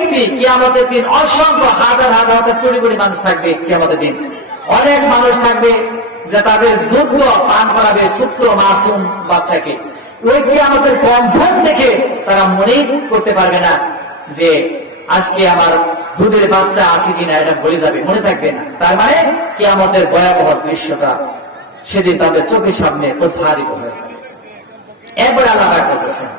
ব্যক্তি কিয়ামতের দিন অসংখ্য হাজার হাজার হাজার কোটি কোটি মানুষ থাকবে কিয়ামতের দিন। অনেক মানুষ থাকবে যে তাদের দুধ পান করাবে ছোট্ট মাসুম বাচ্চাকে। ওই কিয়ামতের কম্পন দেখে তারা মনে করতে পারবে না যে আজকে আমার দুধের বাচ্চা আছে কিনা, এটা ভুলে যাবে, মনে থাকবে না। তার মানে কিয়ামতের ভয়াবহ দৃশ্যটা সেদিন তাদের চোখের সামনে প্রতিফলিত হয়ে যাবে। এরপরে আল্লাহ পাক বলতেছেন,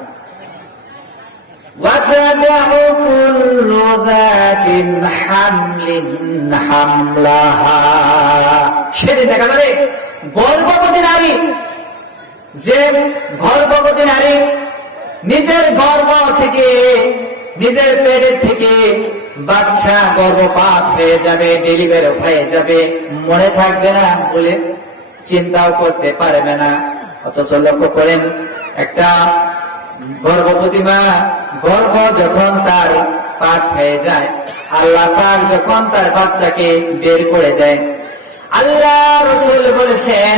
وَتَدَعُ كُلُّ ذَاتٍ حَمْلٍ حَمْلَهَا। সেদিন দেখা যাবে গর্ভবতী নারী, যে গর্ভবতী নারী নিজের গর্ভ থেকে, নিজের পেটের থেকে বাচ্চা গর্ভপাত হয়ে যাবে, ডেলিভারি হয়ে যাবে, মনে থাকবে না বলে চিন্তাও করতে পারবে না। অথচ লক্ষ্য করেন, একটা গর্ভবতী মা গর্ভ যখন তার পাক হয়ে যায়, আল্লাহ পাক যখন তার বাচ্চাকে বের করে দেয়, আল্লাহ রাসূল বলেছেন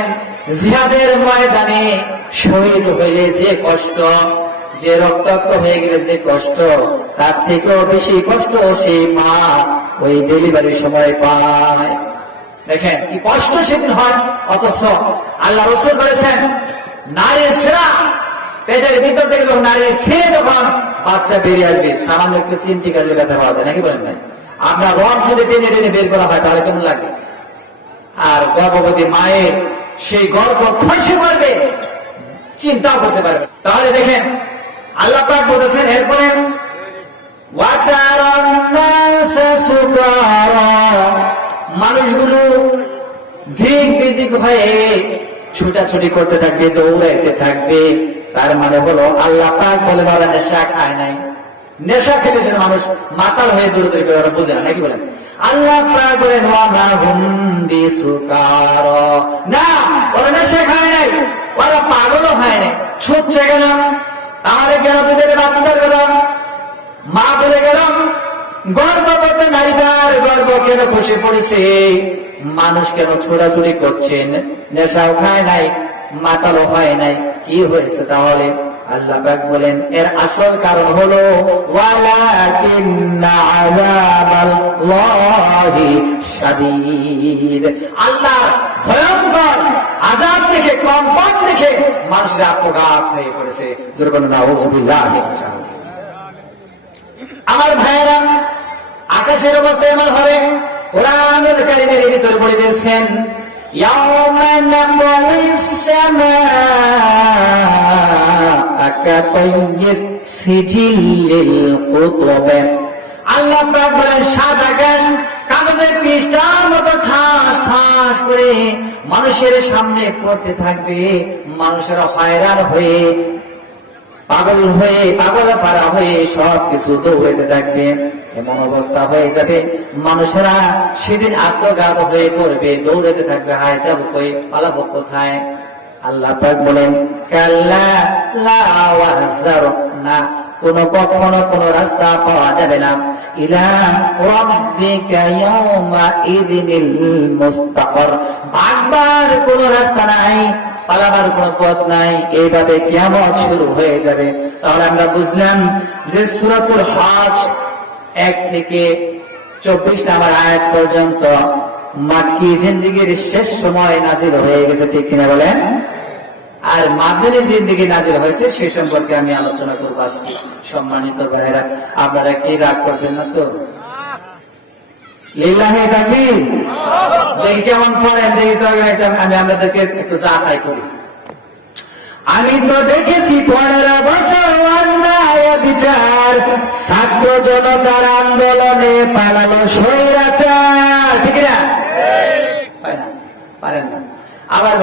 জিহাদের ময়দানে শহীদ হইলে যে কষ্ট, যে রক্তাক্ত হয়ে গেলে যে কষ্ট, তার থেকেও বেশি কষ্ট সেই মা ওই ডেলিভারির সময় পায়। দেখেন কি কষ্ট সেদিন হয়। অথচ আল্লাহ রাসূল বলেছেন নারী সেরা, পেটের ভিতর থেকে যখন নারী ছেড়ে যখন বাচ্চা বেরিয়ে আসবে, সামান্য একটু চিমটি কাটলে ব্যথা পাওয়া যায় নাকি বলেন ভাই? আপনার রড যদি টেনে টেনে বের করা হয় তাহলে কেমন লাগে? আর গর্ভবতী মায়ের সেই গর্ভ খসে পড়বে, চিন্তাও করতে পারবে। তাহলে দেখেন আল্লাহ পাক বলেছেন এরপরে, মানুষগুলো দিক বিদিক হয়ে ছুটাছুটি করতে থাকবে, দৌড়াইতে থাকবে। তার মানে হলো আল্লাহ পাক বলে বাবা নেশা খায় নাই, নেশা খেলে যেন মানুষ মাতাল হয়ে দৌড়াদৌড়ি করে, ওরা বোঝে না নাকি বলেন? আল্লাহ পাক বলেন ওয়া হুম বিসুকার, না ওরা নেশা খায় নাই, ওরা পাগলও হয় নাই। ছুটছে কেন? তাহলে কেন তোদের বাচ্চার কথা মা বলে গেল, গর্ভবতী নারীদের গর্ভ কেন খসে পড়েছে, মানুষ কেন ছোড়াছুড়ি করছেন, নেশাও খায় নাই, মাতালও হয় নাই, কি হয়েছে তাহলে? আল্লাহ পাক বলেন এর আসল কারণ হলো ওয়ালাকিন্না আযাবাল্লাহি শাদীদ, আল্লাহর ভয়ঙ্কর আযাব দেখে, কম্পন দেখে মানুষের আত্মঘাত হয়ে পড়েছে। যেরকম নাউযুবিল্লাহ। আমার ভাইয়েরা, আকাশের অবস্থা এমন হবে, কোরআনুল কারীমের ভিতর বলে দিয়েছেন ইয়াউমা নাতউইস সামাআ কাতাইয়িস সিজিলিল কুতুব। আল্লাহ পাক বলেন সাত আকাশ কাগজের পৃষ্ঠার মতো ঠাস ঠাস করে মানুষের সামনে পড়তে থাকবে। মানুষেরা হয়রান হয়ে, পাগল হয়ে, পাগল পারা হয়ে সবকিছু দৌড়াতে থাকবে। এমন অবস্থা হয়ে যাবে মানুষেরা সেদিন আত্মঘাত হয়ে পড়বে, দৌড়াতে থাকবে, হায় যাবো কই, পালাবো কোথায়? আল্লাহ পাক বলেন কাল্লা লা ওয়াজার, না কখনো কোনো রাস্তা পাওয়া যাবে না, ইলা রাব্বিকা ইয়াউমা ইযিনিল মুস্তাকর, ভাগবার কোনো রাস্তা নাই, পালাবার কোন পথ নাই। এইভাবে কিয়ামত শুরু হয়ে যাবে। তাহলে আমরা বুঝলাম যে সূরাতুল হজ 1 থেকে 24 নম্বর আয়াত পর্যন্ত মাক্কি জিন্দেগীর শেষ সময় নাজিল হয়ে গেছে, ঠিক কিনা বলেন? আর মাদানী জিন্দেগি নাজিল হয়েছে সে সম্পর্কে আমি আলোচনা করবো আজকে। সম্মানিত ভাইয়েরা, আপনারা কি রাগ করবেন না তো? লিল্লাহি তাকবীর। দেখি কেমন পড়েন, দেখি তো আমি আপনাদেরকে একটু যাচাই করি। আমি তো দেখেছি 15 বছর অন্যায় বিচার, ছাত্র জনতার আন্দোলনে পালানো স্বৈরাচার, ঠিক না? পারেন না, আবার